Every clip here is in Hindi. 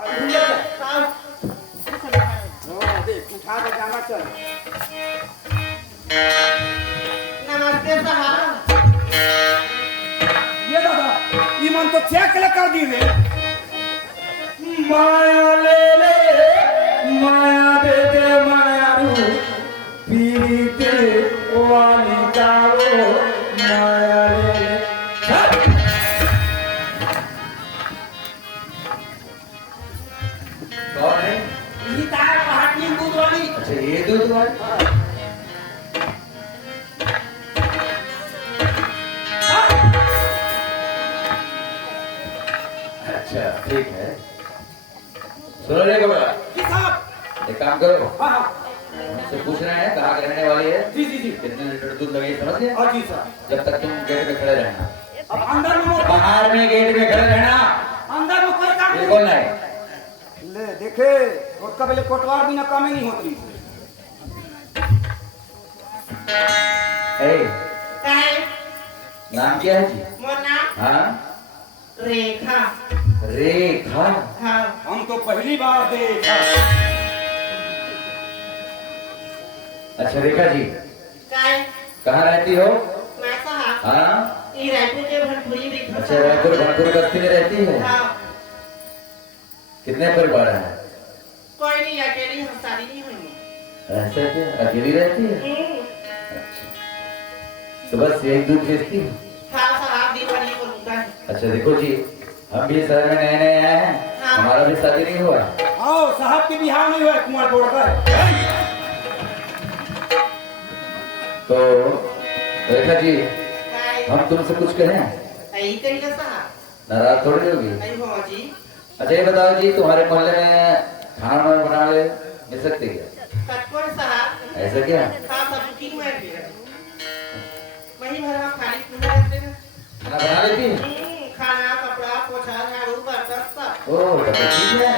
देख उठा के जाना चल। नमस्ते साहब। ये दादा ये मन तो चेक कर दी रे। माया ले ले माया दे दे माया रू पीते वाली जाओ माया ले ले। कौन है? ये तार पहाड़ी दूध वाली। अच्छा ये दूध वाली। अच्छा ठीक है। सुनो रे गोबरा, जी साहब। एक काम करो, हाँ हाँ हमसे पूछ रहे हैं कहाँ के रहने वाली है, जी जी जी। कितने लीटर दूध लगे समझ गए? हाँ जी सर। जब तक तुम गेट पे खड़े रहना, अब अंदर में वो बाहर में गेट पे खड़े रहना, अंदर में कोई काम बिल्कुल नहीं। नहीं। ले देखे उसका पहले कोटवार भी ना काम ही नहीं होती। ए, काय नाम क्या है जी? मोर नाम हाँ रेखा। रेखा। हाँ हम तो पहली बार देखा। अच्छा रेखा जी काय कहाँ रहती हो? मैं साहब हाँ ये रायपुर के भटपुरी देखा। अच्छा रायपुर भनपुर बस्ती में रहती है। हाँ कितने परिवार है? कोई नहीं, अकेली हम शादी नहीं हुई। ऐसा क्या अकेली रहती है? अच्छा तो बस यही दूध बेचती है? हाँ साहब दीवानी को रुका है। अच्छा देखो जी, हम भी शहर में नए नए आए हैं, हाँ। हमारा भी शादी नहीं हुआ। आओ साहब के बिहार नहीं हुआ कुमार तोड़कर। तो रेखा जी काय हम तुमसे कुछ कहें? यही कही ना साहब। नाराज थोड़ी होगी? नहीं हो जी। अच्छा ये बताओ जी, तुम्हारे मोहल्ले में खाना वाना बनाने मिल सकती है? कटकोर साहब। ऐसा क्या? हाँ सब बुकिंग में है। वही भर हम खाली पूरा रहते हैं। खाना बना लेती है? खाना कपड़ा पोछा झाड़ू बर्तन सब। ओह तब तो ठीक है।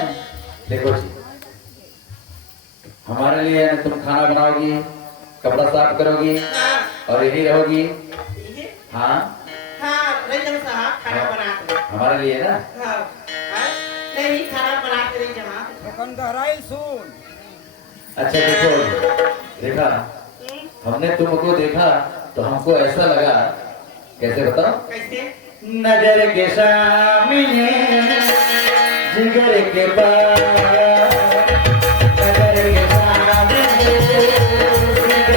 देखो जी, हमारे लिए तुम खाना बनाओगी, कपड़ा साफ करोगी हाँ और यही रहोगी। ये हाँ हाँ रही जाओ साहब खाना बना के। हमारे लिए ना। हाँ हाँ? नहीं खाना बना के रही जमा। अपन गहराई सुन। अच्छा देखो रेखा, हमने तुमको देखा तो हमको ऐसा लगा, कैसे बताओ? कैसे? नजर के सामने जिगर के पास, नजर के सामने जिगर के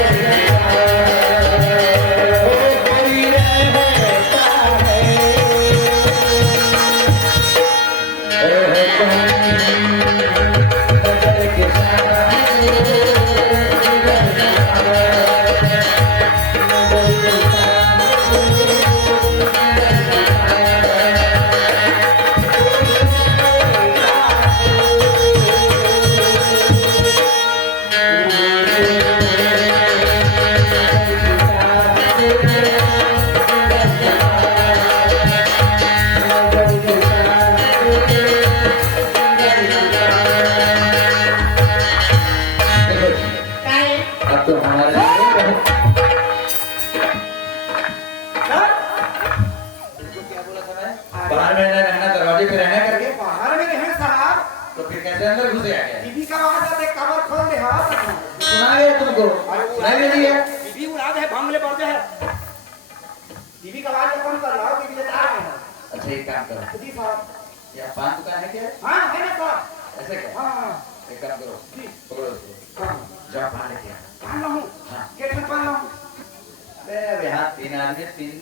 पास, कोई रहता है, नजर के सामने जिगर के काय अब तो हमारे लिए क्या बोला था मैं? बाहर में रहना, दरवाजे पे रहना करके, बाहर में रहे साहब। तो फिर कैसे अंदर घुसे आ गए? बीबी का आवाज आते कवर खोल दे। हाँ सुना गया तुमको? सुनाई दे रही है? बीबी उड़ा दे भांगले पड़ जाए। बीबी का आवाज कौन कर रहा है? बीबी बता रहे हैं। अच्छा एक काम करो, जी साहब। यहाँ पान दुकान है क्या? हाँ है ना साहब। ऐसे क्या? हाँ एक काम करो, जी। पकड़ो उसको, हाँ जाओ पान लेके आओ। पहन रहा हूँ। हाँ। गेट में पहन रहा हूँ। अरे अब यहाँ 3 आदमी 3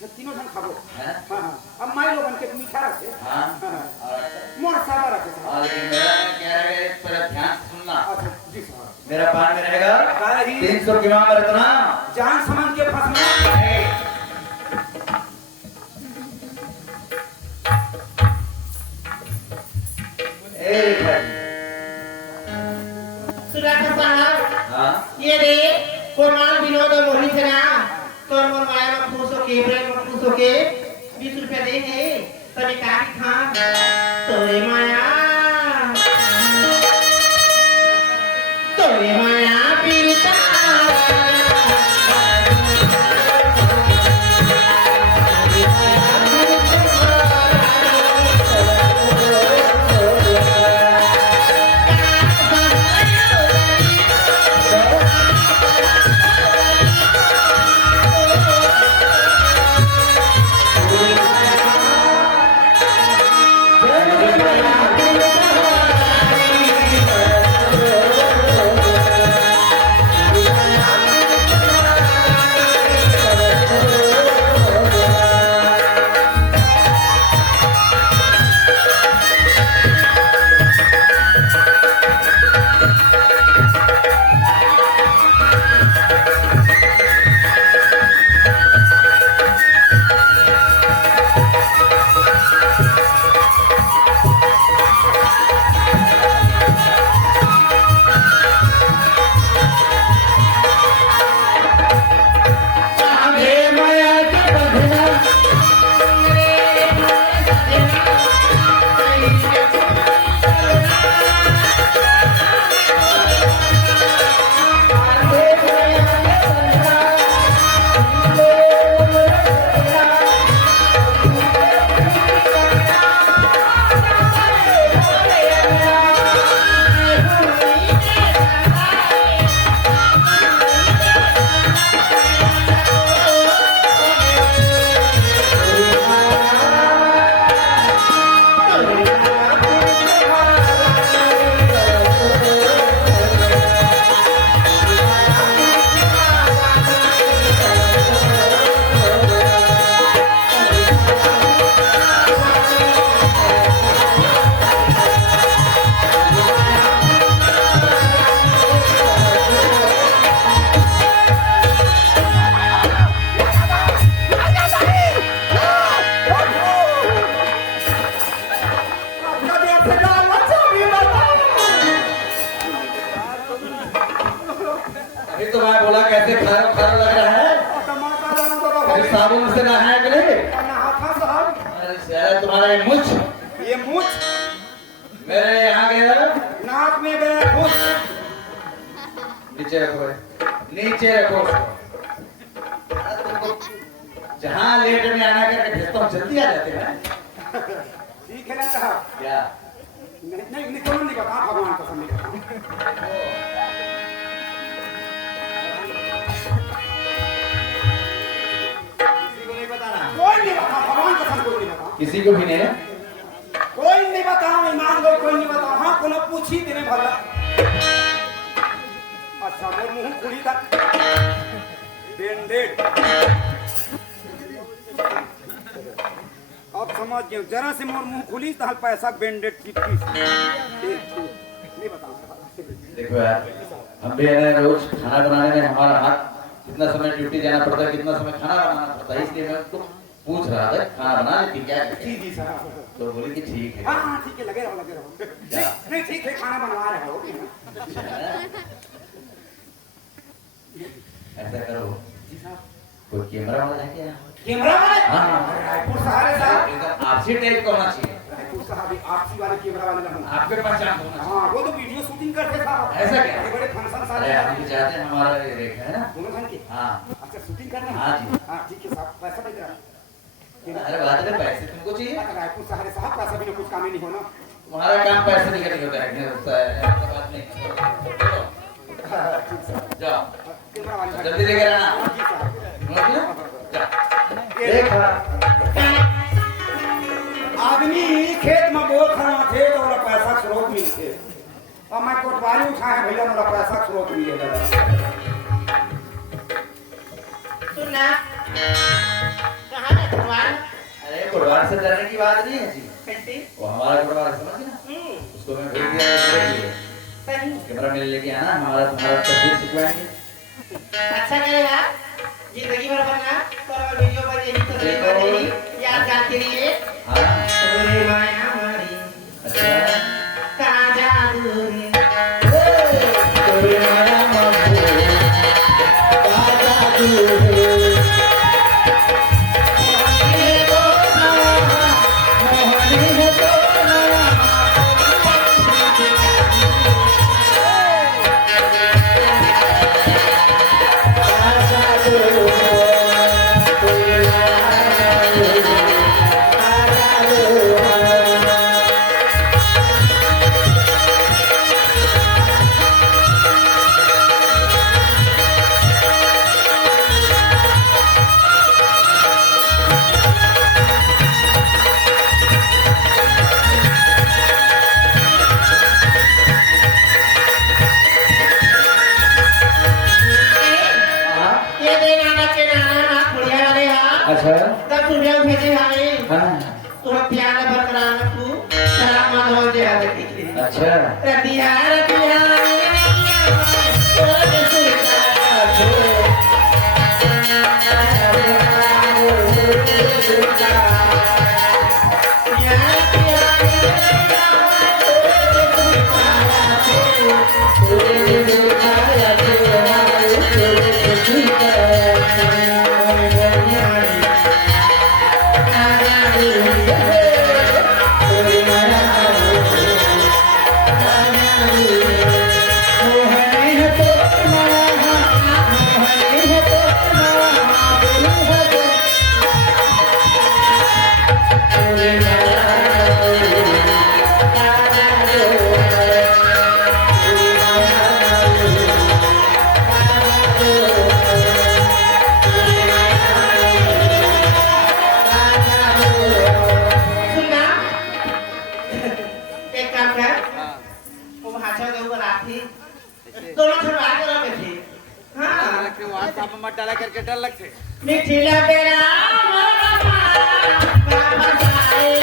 जो तीनों जन खाबो। हैं? हाँ हाँ अब माई लोगन के मीठा रखे। हाँ हाँ और मोर सादा रखे साहब। और लेकिन मेरा कह रहा है थोड़ा ध्यान से सुनना, अच्छा जी साहब। मेरा पान में रहेगा काय ही 300 की मांग रखना। जान समझ के फंसना। ए रेखा जी, सुराखा साहब हाँ ये दे कोरमान विनोद और मोहित है ना। तोर मोर माया में खुश हो के प्रेम में खुश हो के 20 रुपया देंगे तभी काटी खा तोरे माया तोरे माया पीड़िता। मैं बोला कैसे खारो खारो लग रहा है। टमाटर जाना तो अरे साबुन से नहाया कि नहीं? नहाता साहब। अरे साला तुम्हारा ये मुछ ये मुझ मेरे यहाँ गया नाक में गया घुस। नीचे रखो, नीचे रखो। जहाँ लेट में आना करके भेजता हूँ जल्दी आ जाते हैं। ठीक है ना साहब? क्या नहीं निकलो नहीं बता भगवान का समय। किसी को नहीं बताना? कोई नहीं बता भगवान का समय कोई नहीं बता। किसी को भी नहीं ना? कोई नहीं बताओ ईमान लो कोई नहीं बताओ। हाँ कोनो पूछी तेने भला। अच्छा वो मुंह खुली था बैंडेड। अब समझ गए जरा से मोर मुंह खुली तो पैसा बैंडेड की फीस नहीं बताऊंगा। देखो यार, हम भी है ना रोज खाना बनाने में हमारा हाथ कितना समय ड्यूटी जाना पड़ता है, कितना समय खाना बनाना पड़ता है, इसलिए मैं उसको पूछ रहा था खाना बना लेती क्या करते जी हैं? जी सर। तो बोली कि ठीक है। हाँ हाँ ठीक है लगे रहो लगे रहो। क्या? नहीं ठीक है खाना बनवा रहे हो। ऐसा करो, जी साहब। कोई कैमरा वाला है क्या? कैमरा वाले? हाँ। रायपुर सहारे साहब। एकदम आपसी टाइप का होना चाहिए। रायपुर साहब आपसी वाले कैमरा वाले ना होना। आपके पहचान होना चाहिए। हाँ वो तो वीडियो शूटिंग करते साहब। ऐसा क्या? बड़े बड़े फंक्शन अरे सारे हम भी चाहते हैं हमारा ये रेखा है ना। दोनों खान के। हाँ अच्छा शूटिंग करना है? हाँ जी। हाँ ठीक है साहब पैसा दे रहा। अरे बात है पैसे तुमको चाहिए? रायपुर सहारे साहब पैसा भी कुछ काम ही नहीं होना। तुम्हारा काम पैसे नहीं करने होता है, ऐसा बात नहीं। चलो, हाँ, ठीक साहब। जाओ कैमरा वाले जल्दी लेकर आना। हाँ, जी साहब। समझ गया? जाओ। देखा आदमी खेत में बोर खड़ा थे तो मेरा पैसा स्रोत मिलते और मैं कोटवारी उठाए भैया मेरा पैसा स्रोत मिलेगा। सुनना कहाँ है भगवान? अरे गुरुवार से डरने की बात नहीं है जी। कैसे? वो हमारा गुरुवार समझ ना, उसको मैं भेज दिया इसके लिए। सही। कैमरा मिल लेके आना, हमारा तुम्हारा तस्वीर खिंचवाएंगे। अच्छा करेगा जिंदगी भर बनना तो वीडियो पर यही तो रहेगी यादगार के लिए। हाँ तोरे माया मारी अच्छा। कहाँ जादू रे तोरे माया मामू काजा दूर ये दे नाना के नाना ना बढ़िया वाले हाँ अच्छा तब सुनिया भेजे हमें हाँ तुम प्यार बरकरार तू शराब मान हो दे आगे अच्छा रतिया रतिया ओ सुनना एक काम कर वो भाषा दे ऊपर आती दोनों छुड़वा के रखे थे हाँ व्हाट्सएप में मत डाला करके डर लगते। मिथिला बेरा मोरा मारा बाबा जाए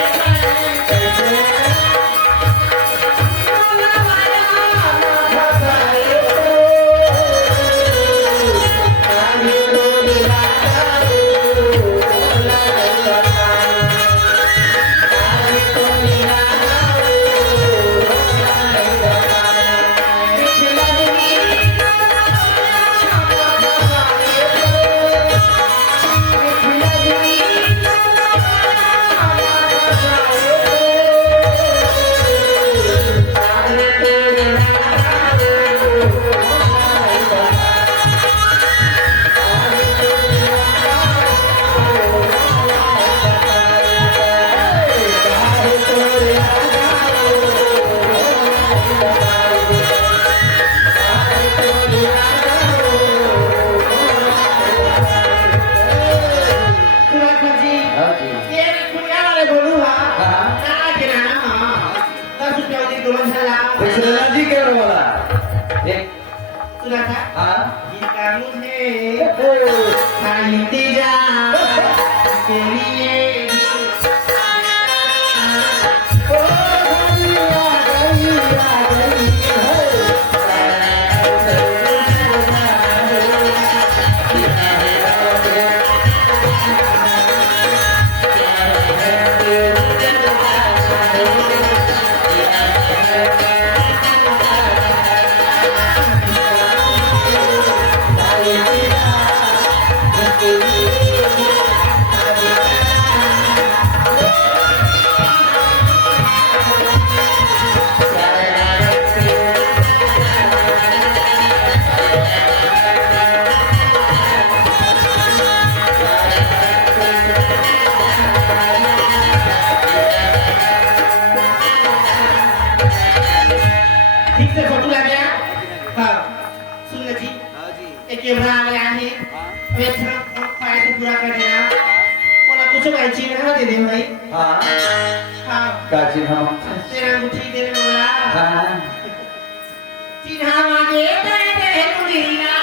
बुझला एक सुनैना जी के वाला एक सुना था हाँ जिसका मुझे खरीदे जा के लिए ठीक से फोटो लग गया हाँ सुन ले जी एक कैमरा आ गया है वेट हम फाइल पूरा कर देना बोला कुछ भाई चीज है दे दे भाई हाँ हाँ का चीज हम तेरा अंगूठी दे दे बोला हाँ चिन्हा मांगे दे दे मुझीना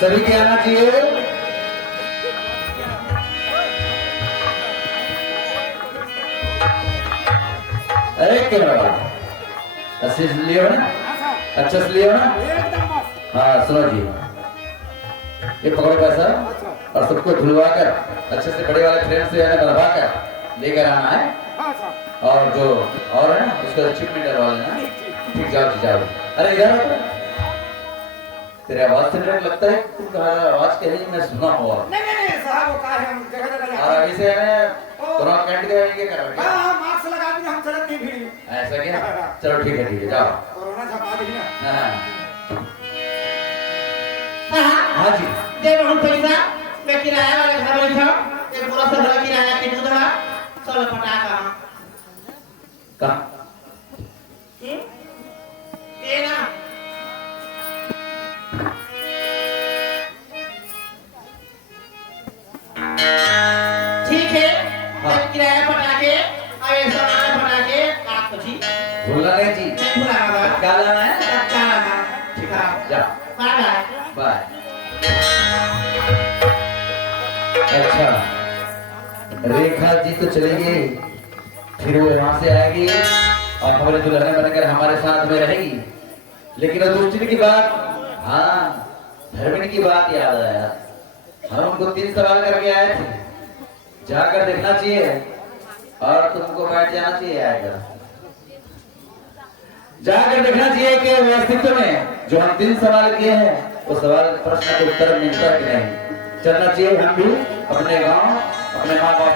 सभी के आना चाहिए अरे क्या अच्छे से लियो ना अच्छा से लियो ना एकदम मस्त हाँ सुनो जी ये पकड़ो पैसा और सबको धुलवा कर अच्छे से बड़े वाले फ्रेम से बनवा कर लेकर आना है हाँ साहब और जो और है ना उसको चिप में डलवा लेना ठीक जाओ जाओ अरे इधर आओ। तेरे आवाज से मुझे लगता है तुम्हारा आवाज कहीं मैं सुना हुआ नहीं साहब वो कहा है हम जगह जगह और जाते अभी से है कोरोना कैंट के ये कर रहे हाँ हाँ मास्क लगा के हम चलत नहीं भीड़ में ऐसा क्या चलो ठीक है जाओ कोरोना छपा दी ना हाँ हाँ जी दे हम पैसा मैं किराया वाले घर में था एक पूरा सब बड़ा किराया के दूध है चलो पटाखा कहाँ ये ना ठीक है हाँ। किराया पटाखे और ये सामान पटाखे आप कुछ ही भूलना नहीं जी नहीं भूला क्या लाना है अच्छा लगा ठीक है जा बाय बाय बाय अच्छा रेखा जी तो चलेगी फिर वो वहां से आएगी और हमारे दुल्हन बनकर हमारे साथ में रहेगी लेकिन दूसरी की बात हाँ धर्मिणी की बात याद आया हम उनको 3 सवाल करके आए थे जाकर देखना चाहिए और तुमको बैठ जाना चाहिए आएगा जाकर देखना चाहिए कि व्यक्तित्व में जो हम 3 सवाल किए हैं वो सवाल प्रश्न का उत्तर मिलता है कि नहीं चलना चाहिए हम भी अपने गांव अपने माँ बाप से